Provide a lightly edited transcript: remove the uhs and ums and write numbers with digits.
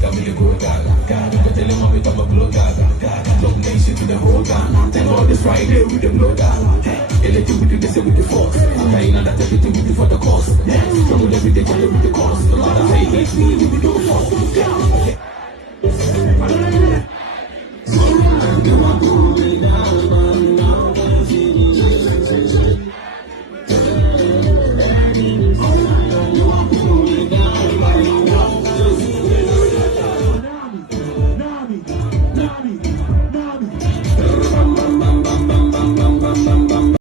got me the good guy. You can tell him I'm a blow guy. Love nation to the whole guy. Thank God it's Friday with the blow guy. Anything we do, they say with the force. I know that everything we do for the cause. Struggle every day, tell them with the cause. No matter how you hate me, we do the force.